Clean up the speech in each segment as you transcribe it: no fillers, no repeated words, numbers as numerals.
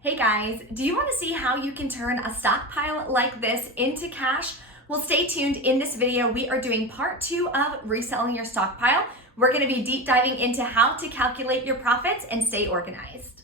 Hey guys, do you want to see how you can turn a stockpile like this into cash? Well, stay tuned. In this video, we are doing part 2 of reselling your stockpile. We're going to be deep diving into how to calculate your profits and stay organized.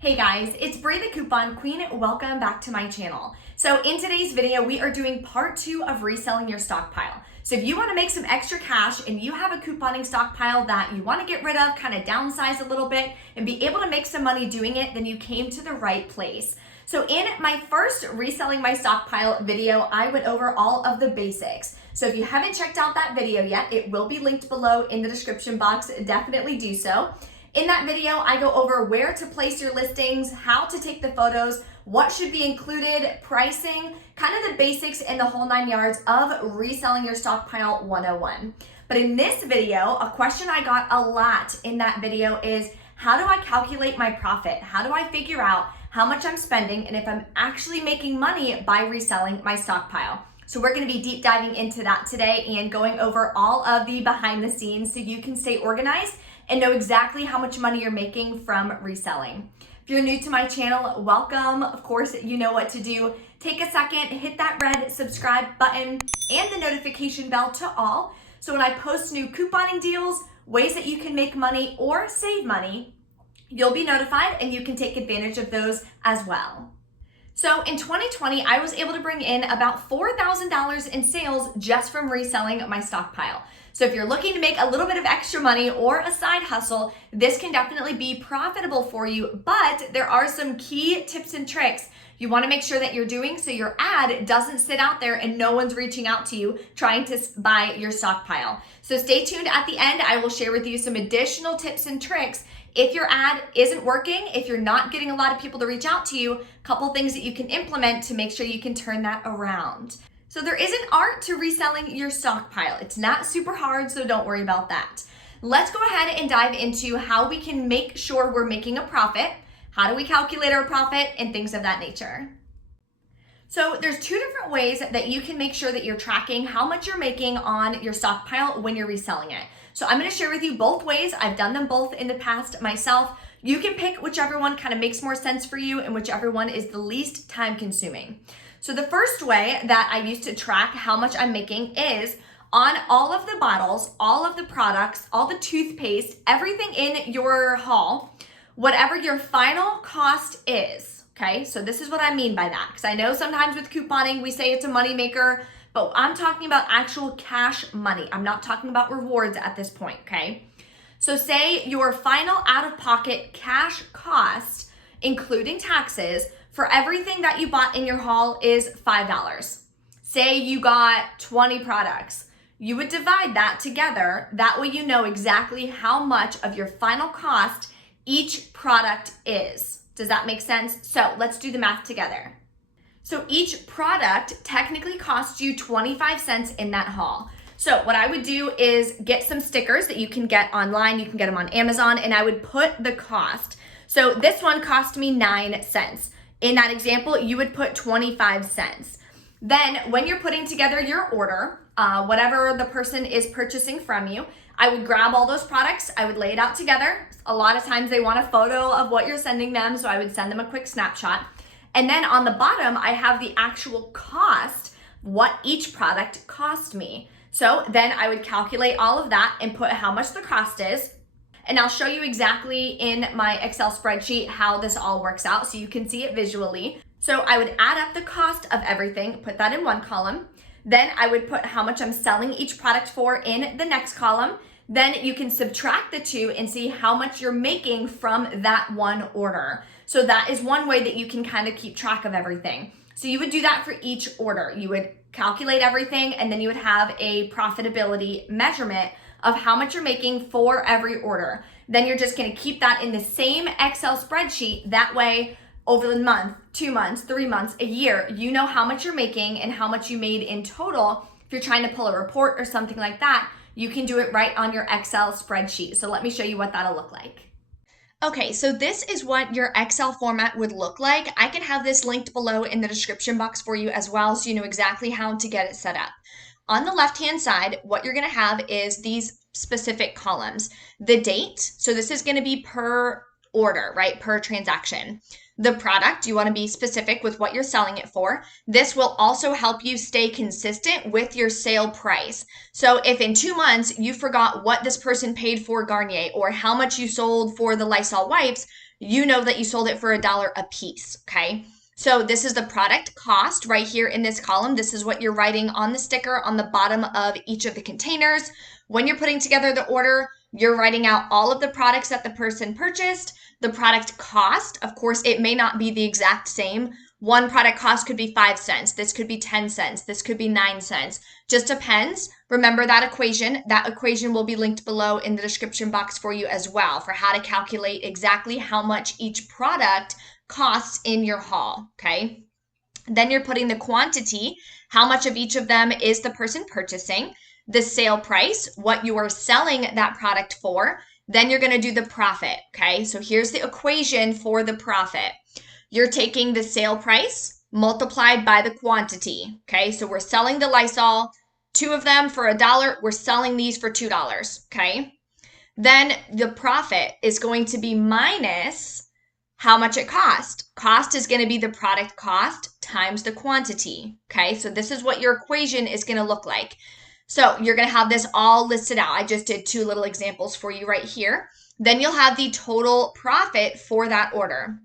Hey guys, it's Brie the Coupon Queen. Welcome back to my channel. So in today's video, we are doing part 2 of reselling your stockpile. So if you want to make some extra cash and you have a couponing stockpile that you want to get rid of, kind of downsize a little bit and be able to make some money doing it, then you came to the right place. So in my first reselling my stockpile video, I went over all of the basics. So if you haven't checked out that video yet, it will be linked below in the description box. Definitely do so. In that video, I go over where to place your listings, how to take the photos, what should be included, pricing, kind of the basics and the whole 9 yards of reselling your stockpile 101. But in this video, a question I got a lot in that video is, how do I calculate my profit? How do I figure out how much I'm spending and if I'm actually making money by reselling my stockpile? So we're going to be deep diving into that today and going over all of the behind the scenes so you can stay organized and know exactly how much money you're making from reselling. If you're new to my channel, welcome. Of course, you know what to do. Take a second, hit that red subscribe button and the notification bell to all. So when I post new couponing deals, ways that you can make money or save money, you'll be notified and you can take advantage of those as well. So in 2020, I was able to bring in about $4,000 in sales just from reselling my stockpile. So if you're looking to make a little bit of extra money or a side hustle, this can definitely be profitable for you, but there are some key tips and tricks you want to make sure that you're doing so your ad doesn't sit out there and no one's reaching out to you trying to buy your stockpile. So stay tuned. At the end, I will share with you some additional tips and tricks. If your ad isn't working, if you're not getting a lot of people to reach out to you, a couple things that you can implement to make sure you can turn that around. So there is an art to reselling your stockpile. It's not super hard, so don't worry about that. Let's go ahead and dive into how we can make sure we're making a profit. How do we calculate our profit and things of that nature? So there's 2 different ways that you can make sure that you're tracking how much you're making on your stockpile when you're reselling it. So I'm going to share with you both ways. I've done them both in the past myself. You can pick whichever one kind of makes more sense for you and whichever one is the least time consuming. So the first way that I use to track how much I'm making is on all of the bottles, all of the products, all the toothpaste, everything in your haul, whatever your final cost is. Okay, so this is what I mean by that, because I know sometimes with couponing we say it's a moneymaker, but I'm talking about actual cash money. I'm not talking about rewards at this point, okay? So say your final out-of-pocket cash cost, including taxes, for everything that you bought in your haul is $5. Say you got 20 products. You would divide that together. That way you know exactly how much of your final cost each product is. Does that make sense? So let's do the math together. So each product technically costs you 25 cents in that haul. So what I would do is get some stickers that you can get online. You can get them on Amazon, and I would put the cost. So this one cost me 9 cents. In that example, you would put 25 cents. Then when you're putting together your order, whatever the person is purchasing from you, I would grab all those products, I would lay it out together. A lot of times they want a photo of what you're sending them, so I would send them a quick snapshot. And then on the bottom, I have the actual cost, what each product cost me. So then I would calculate all of that and put how much the cost is. And I'll show you exactly in my Excel spreadsheet how this all works out so you can see it visually. So I would add up the cost of everything, put that in one column. Then I would put how much I'm selling each product for in the next column. Then you can subtract the 2 and see how much you're making from that one order. So that is one way that you can kind of keep track of everything. So you would do that for each order. You would calculate everything and then you would have a profitability measurement of how much you're making for every order. Then you're just going to keep that in the same Excel spreadsheet. That way, over the month, 2 months, 3 months, a year, you know how much you're making and how much you made in total. If you're trying to pull a report or something like that, you can do it right on your Excel spreadsheet. So let me show you what that'll look like. Okay, so this is what your Excel format would look like. I can have this linked below in the description box for you as well, so you know exactly how to get it set up. On the left-hand side, what you're gonna have is these specific columns. The date, so this is gonna be per order, right? Per transaction. The product, you wanna be specific with what you're selling it for. This will also help you stay consistent with your sale price. So if in 2 months you forgot what this person paid for Garnier or how much you sold for the Lysol wipes, you know that you sold it for $1 a piece, okay? So this is the product cost right here in this column. This is what you're writing on the sticker on the bottom of each of the containers. When you're putting together the order, you're writing out all of the products that the person purchased. The product cost, of course, it may not be the exact same. One product cost could be 5 cents. This could be 10 cents. This could be 9 cents. Just depends. Remember that equation. That equation will be linked below in the description box for you as well for how to calculate exactly how much each product costs in your haul, okay? Then you're putting the quantity, how much of each of them is the person purchasing, the sale price, what you are selling that product for. Then you're going to do the profit, okay? So here's the equation for the profit. You're taking the sale price multiplied by the quantity, okay? So we're selling the Lysol, 2 of them for $1. We're selling these for $2, okay? Then the profit is going to be minus how much it cost. Cost is going to be the product cost times the quantity, okay? So this is what your equation is going to look like. So you're going to have this all listed out. I just did 2 little examples for you right here. Then you'll have the total profit for that order.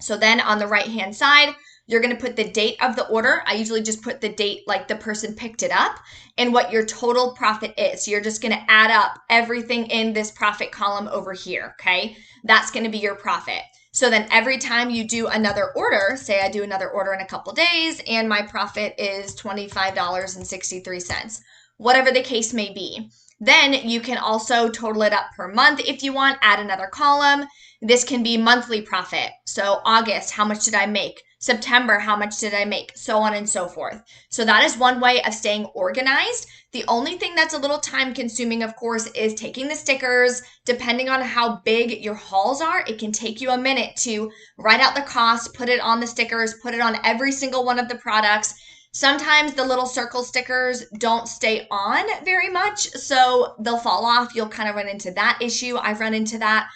So then on the right-hand side, you're going to put the date of the order. I usually just put the date like the person picked it up and what your total profit is. So you're just going to add up everything in this profit column over here, okay? That's going to be your profit. So then every time you do another order, say I do another order in a couple days and my profit is $25.63, whatever the case may be. Then you can also total it up per month if you want, add another column. This can be monthly profit. So August, how much did I make? September, how much did I make? So on and so forth. So that is one way of staying organized. The only thing that's a little time consuming, of course, is taking the stickers. Depending on how big your hauls are, it can take you a minute to write out the cost, put it on the stickers, put it on every single one of the products. Sometimes the little circle stickers don't stay on very much, so they'll fall off. You'll kind of run into that issue. I've run into that.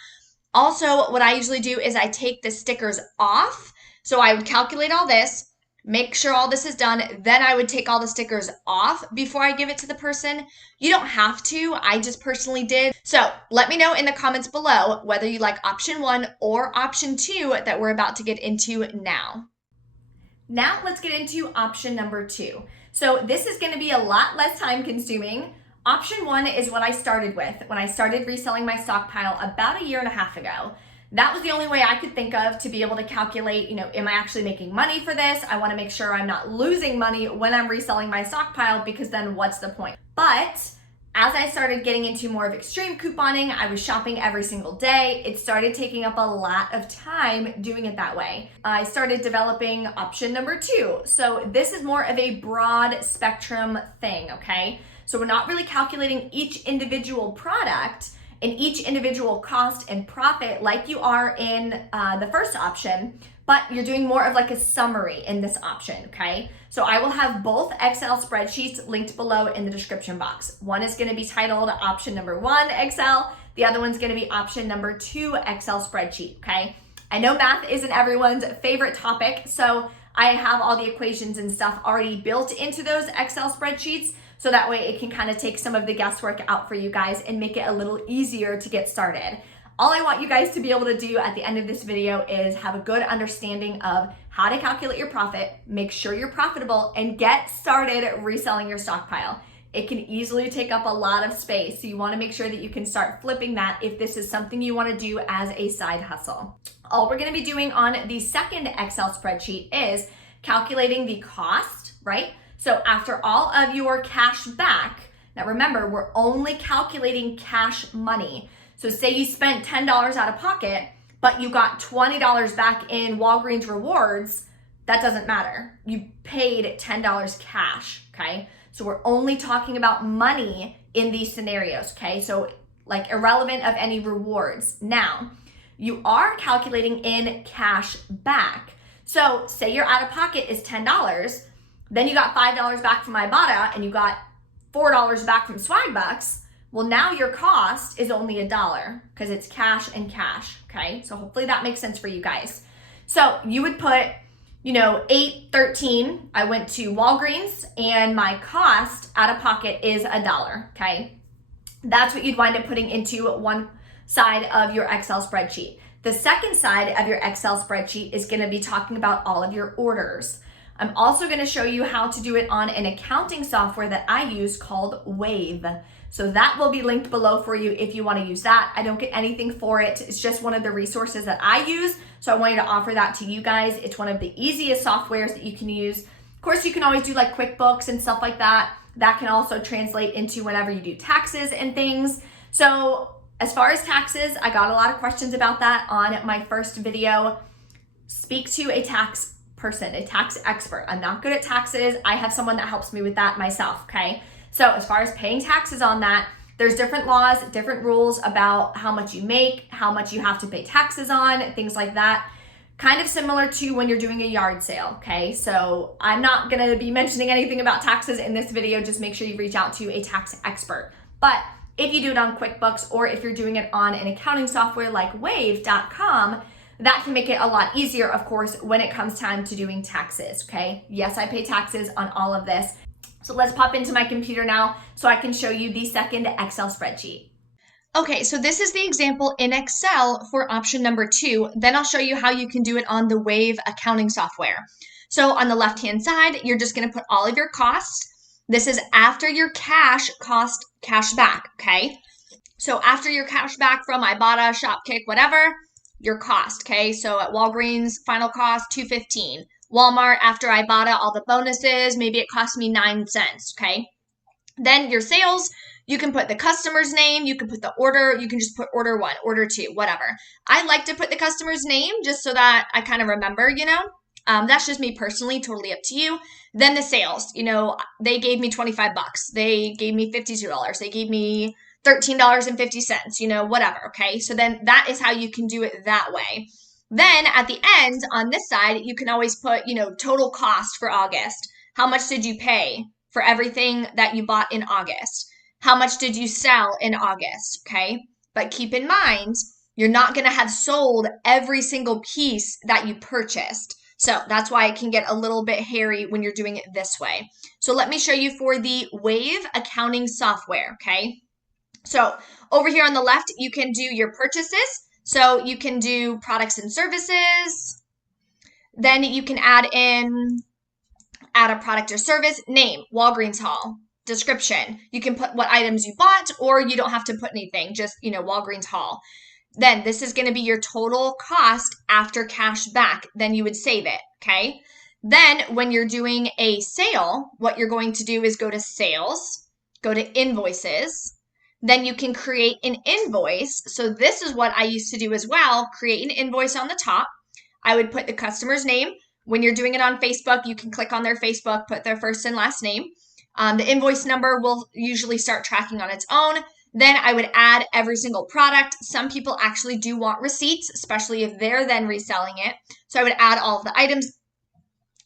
Also, what I usually do is I take the stickers off. So I would calculate all this, make sure all this is done, then I would take all the stickers off before I give it to the person. You don't have to, I just personally did. So let me know in the comments below whether you like option 1 or option 2 that we're about to get into now. Now let's get into option number 2. So this is going to be a lot less time consuming. Option 1 is what I started with when I started reselling my Stockpile about 1.5 years ago. That was the only way I could think of to be able to calculate, am I actually making money for this? I want to make sure I'm not losing money when I'm reselling my Stockpile, because then what's the point? But as I started getting into more of extreme couponing, I was shopping every single day. It started taking up a lot of time doing it that way. I started developing option number 2. So this is more of a broad spectrum thing, okay? So we're not really calculating each individual product and each individual cost and profit like you are in the first option, but you're doing more of like a summary in this option, okay? So I will have both Excel spreadsheets linked below in the description box. One is gonna be titled option number 1 Excel, the other one's gonna be option number 2 Excel spreadsheet, okay? I know math isn't everyone's favorite topic, so I have all the equations and stuff already built into those Excel spreadsheets, so that way it can kind of take some of the guesswork out for you guys and make it a little easier to get started. All I want you guys to be able to do at the end of this video is have a good understanding of how to calculate your profit, make sure you're profitable, and get started reselling your Stockpile. It can easily take up a lot of space, so you want to make sure that you can start flipping that if this is something you want to do as a side hustle. All we're going to be doing on the second Excel spreadsheet is calculating the cost, right? So after all of your cash back, now remember, we're only calculating cash money. So say you spent $10 out of pocket, but you got $20 back in Walgreens rewards, that doesn't matter. You paid $10 cash, okay? So we're only talking about money in these scenarios, okay? So like irrelevant of any rewards. Now, you are calculating in cash back. So say your out of pocket is $10, then you got $5 back from Ibotta and you got $4 back from Swagbucks. Well, now your cost is only $1 because it's cash and cash, okay? So hopefully that makes sense for you guys. So you would put, $8.13. I went to Walgreens and my cost out of pocket is $1, okay? That's what you'd wind up putting into one side of your Excel spreadsheet. The second side of your Excel spreadsheet is going to be talking about all of your orders. I'm also going to show you how to do it on an accounting software that I use called Wave. So that will be linked below for you if you want to use that. I don't get anything for it. It's just one of the resources that I use. So I wanted to offer that to you guys. It's one of the easiest softwares that you can use. Of course, you can always do like QuickBooks and stuff like that. That can also translate into whenever you do taxes and things. So as far as taxes, I got a lot of questions about that on my first video. Speak to a tax person, a tax expert. I'm not good at taxes. I have someone that helps me with that myself, okay? So as far as paying taxes on that, there's different laws, different rules about how much you make, how much you have to pay taxes on, things like that. Kind of similar to when you're doing a yard sale, okay? So I'm not gonna be mentioning anything about taxes in this video. Just make sure you reach out to a tax expert. But if you do it on QuickBooks or if you're doing it on an accounting software like wave.com, that can make it a lot easier, of course, when it comes time to doing taxes, okay? Yes, I pay taxes on all of this. So let's pop into my computer now so I can show you the second Excel spreadsheet. Okay, so this is the example in Excel for option number 2. Then I'll show you how you can do it on the Wave accounting software. So on the left-hand side, you're just gonna put all of your costs. This is after your cash back, okay? So after your cash back from Ibotta, Shopkick, whatever, your cost, okay? So at Walgreens, final cost, $2.15. Walmart, after Ibotta, all the bonuses, maybe it cost me 9 cents, okay? Then your sales, you can put the customer's name, you can put the order, you can just put order 1, order 2, whatever. I like to put the customer's name just so that I kind of remember, That's just me personally, totally up to you. Then the sales, they gave me 25 bucks. They gave me $52. They gave me $13.50, whatever, okay? So then that is how you can do it that way. Then at the end on this side, you can always put, total cost for August. How much did you pay for everything that you bought in August? How much did you sell in August, okay? But keep in mind, you're not going to have sold every single piece that you purchased. So that's why it can get a little bit hairy when you're doing it this way. So let me show you for the Wave accounting software, okay? So over here on the left, you can do your purchases. So you can do products and services. Then you can add a product or service, name, Walgreens haul, description. You can put what items you bought, or you don't have to put anything, just, Walgreens haul. Then this is going to be your total cost after cash back. Then you would save it, okay? Then when you're doing a sale, what you're going to do is go to sales, go to invoices. Then you can create an invoice. So this is what I used to do as well. Create an invoice on the top. I would put the customer's name. When you're doing it on Facebook, you can click on their Facebook, put their first and last name. The invoice number will usually start tracking on its own. Then I would add every single product. Some people actually do want receipts, especially if they're then reselling it. So I would add all of the items.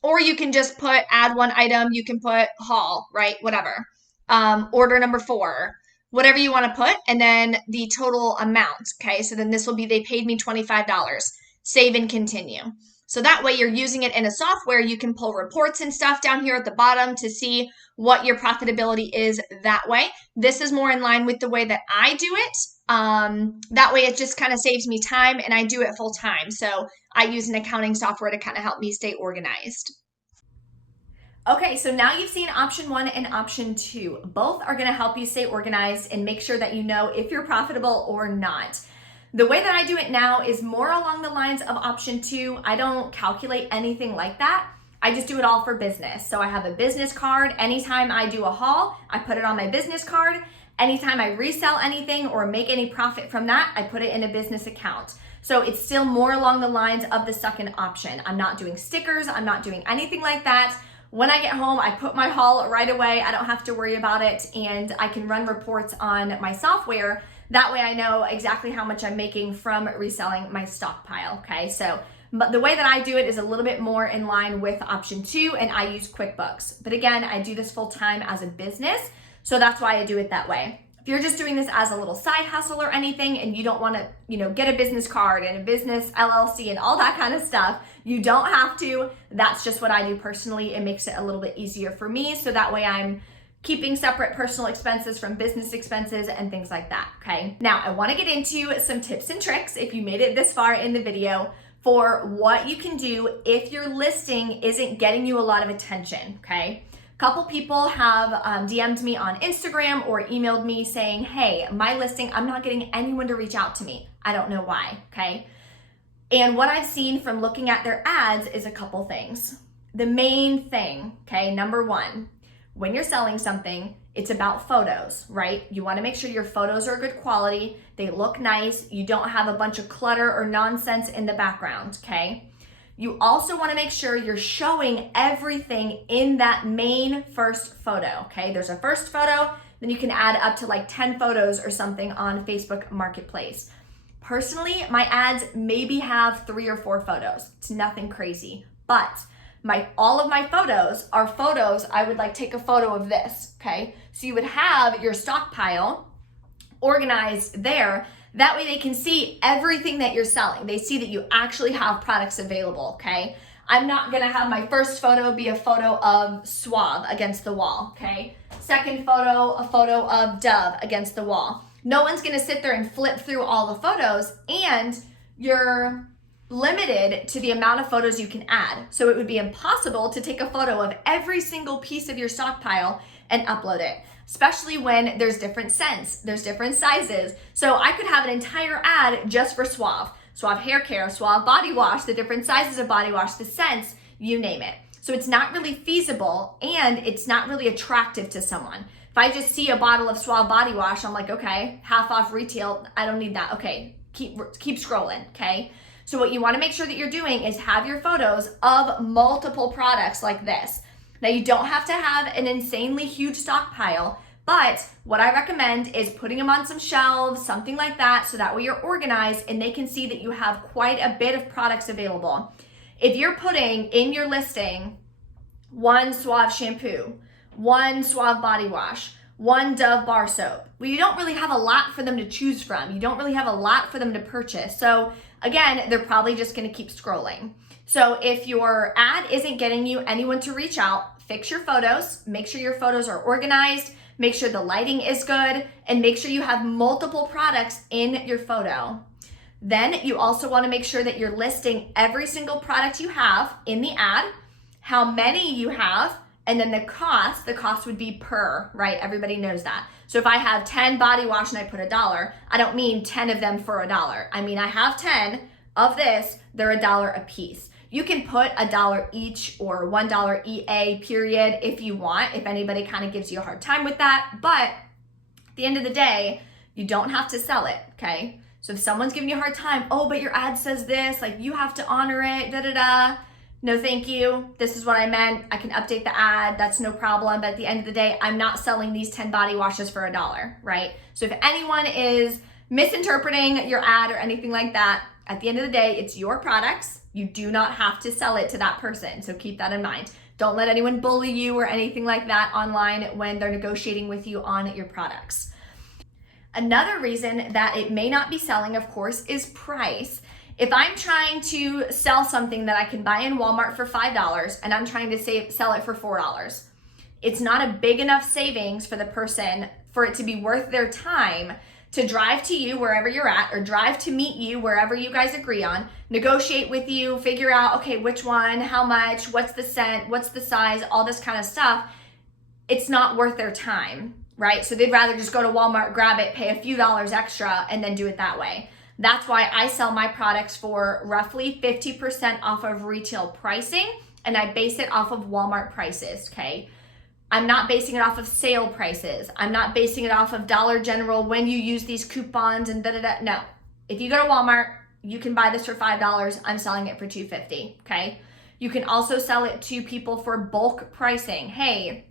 Or you can just add one item. You can put haul, right? Whatever. Order number 4. Whatever you want to put, and then the total amount, okay? So then this will be, they paid me $25. Save and continue. So that way you're using it in a software, you can pull reports and stuff down here at the bottom to see what your profitability is that way. This is more in line with the way that I do it. That way it just kind of saves me time and I do it full time. So I use an accounting software to kind of help me stay organized. Okay, so now you've seen option 1 and option 2. Both are gonna help you stay organized and make sure that you know if you're profitable or not. The way that I do it now is more along the lines of option 2. I don't calculate anything like that. I just do it all for business. So I have a business card. Anytime I do a haul, I put it on my business card. Anytime I resell anything or make any profit from that, I put it in a business account. So it's still more along the lines of the second option. I'm not doing stickers. I'm not doing anything like that. When I get home, I put my haul right away. I don't have to worry about it, and I can run reports on my software That way I know exactly how much I'm making from reselling my stockpile, okay? So but the way that I do it is a little bit more in line with option 2, and I use QuickBooks. But again, I do this full time as a business, so that's why I do it that way. If you're just doing this as a little side hustle or anything and you don't want to, get a business card and a business LLC and all that kind of stuff, you don't have to. That's just what I do personally. It makes it a little bit easier for me, so that way I'm keeping separate personal expenses from business expenses and things like that, okay? Now, I wanna get into some tips and tricks, if you made it this far in the video, for what you can do if your listing isn't getting you a lot of attention, okay? A couple people have DM'd me on Instagram or emailed me saying, hey, my listing, I'm not getting anyone to reach out to me. I don't know why, okay? And what I've seen from looking at their ads is a couple things. The main thing, okay, number 1, when you're selling something, it's about photos, right? You wanna make sure your photos are good quality, they look nice, you don't have a bunch of clutter or nonsense in the background, okay? You also wanna make sure you're showing everything in that main first photo, okay? There's a first photo, then you can add up to like 10 photos or something on Facebook Marketplace. Personally, my ads maybe have 3 or 4 photos. It's nothing crazy, but all of my photos are photos. I would like take a photo of this, okay? So you would have your stockpile organized there. That way they can see everything that you're selling. They see that you actually have products available, okay? I'm not gonna have my first photo be a photo of Suave against the wall, okay? Second photo, a photo of Dove against the wall. No one's gonna sit there and flip through all the photos, and you're limited to the amount of photos you can add. So it would be impossible to take a photo of every single piece of your stockpile and upload it, especially when there's different scents, there's different sizes. So I could have an entire ad just for Suave hair care, Suave body wash, the different sizes of body wash, the scents, you name it. So it's not really feasible, and it's not really attractive to someone. If I just see a bottle of Suave body wash, I'm like, okay, half off retail, I don't need that. Okay, keep scrolling, okay? So what you wanna make sure that you're doing is have your photos of multiple products like this. Now, you don't have to have an insanely huge stockpile, but what I recommend is putting them on some shelves, something like that, so that way you're organized and they can see that you have quite a bit of products available. If you're putting in your listing 1 Suave shampoo, 1 Suave body wash, 1 Dove bar soap, well, you don't really have a lot for them to choose from. You don't really have a lot for them to purchase. So again, they're probably just gonna keep scrolling. So if your ad isn't getting you anyone to reach out, fix your photos, make sure your photos are organized, make sure the lighting is good, and make sure you have multiple products in your photo. Then you also wanna make sure that you're listing every single product you have in the ad, how many you have, and then the cost would be per, right? Everybody knows that. So if I have 10 body wash and I put $1, I don't mean 10 of them for $1. I mean, I have 10 of this, they're $1 a piece. You can put $1 each or $1 EA period if you want, if anybody kind of gives you a hard time with that. But at the end of the day, you don't have to sell it, okay? So if someone's giving you a hard time, oh, but your ad says this, like you have to honor it, da-da-da. No, thank you. This is what I meant. I can update the ad. That's no problem. But at the end of the day, I'm not selling these 10 body washes for $1, right? So if anyone is misinterpreting your ad or anything like that, at the end of the day, it's your products. You do not have to sell it to that person. So keep that in mind. Don't let anyone bully you or anything like that online when they're negotiating with you on your products. Another reason that it may not be selling, of course, is price. If I'm trying to sell something that I can buy in Walmart for $5 and I'm trying to sell it for $4, it's not a big enough savings for the person for it to be worth their time to drive to you wherever you're at or drive to meet you wherever you guys agree on, negotiate with you, figure out, okay, which one, how much, what's the scent, what's the size, all this kind of stuff. It's not worth their time, right? So they'd rather just go to Walmart, grab it, pay a few dollars extra, and then do it that way. That's why I sell my products for roughly 50% off of retail pricing, and I base it off of Walmart prices, okay? I'm not basing it off of sale prices. I'm not basing it off of Dollar General when you use these coupons and da-da-da. No. If you go to Walmart, you can buy this for $5. I'm selling it for $2.50, okay? You can also sell it to people for bulk pricing. Hey,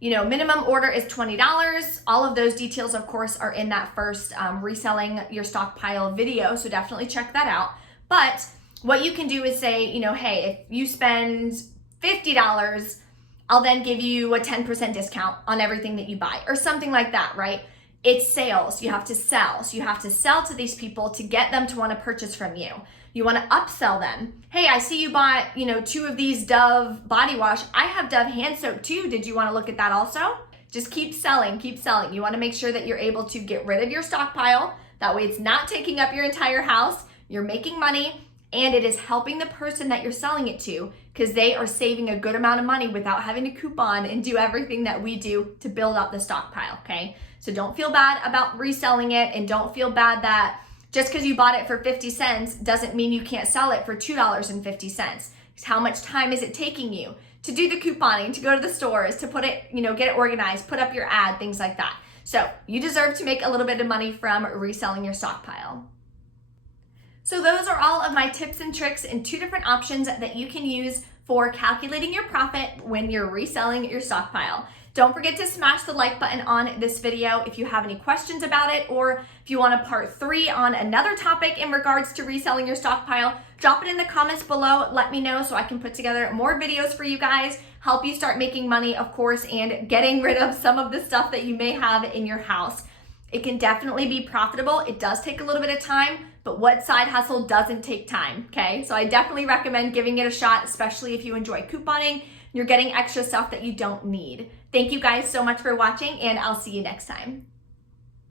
minimum order is $20. All of those details, of course, are in that first reselling your stockpile video. So definitely check that out. But what you can do is say, hey, if you spend $50, I'll then give you a 10% discount on everything that you buy or something like that, right? It's sales. You have to sell. So you have to sell to these people to get them to want to purchase from you. You want to upsell them. Hey, I see you bought, 2 of these Dove body wash. I have Dove hand soap too. Did you want to look at that also? Just keep selling, keep selling. You want to make sure that you're able to get rid of your stockpile. That way it's not taking up your entire house. You're making money and it is helping the person that you're selling it to because they are saving a good amount of money without having to coupon and do everything that we do to build up the stockpile, okay? So don't feel bad about reselling it and don't feel bad that just because you bought it for 50 cents doesn't mean you can't sell it for $2.50. Because how much time is it taking you to do the couponing, to go to the stores, to put it, get it organized, put up your ad, things like that. So you deserve to make a little bit of money from reselling your stockpile. So those are all of my tips and tricks and 2 different options that you can use for calculating your profit when you're reselling your stockpile. Don't forget to smash the like button on this video if you have any questions about it, or if you want a part 3 on another topic in regards to reselling your stockpile, drop it in the comments below. Let me know so I can put together more videos for you guys, help you start making money, of course, and getting rid of some of the stuff that you may have in your house. It can definitely be profitable. It does take a little bit of time, but what side hustle doesn't take time, okay? So I definitely recommend giving it a shot, especially if you enjoy couponing. You're getting extra stuff that you don't need. Thank you guys so much for watching, and I'll see you next time.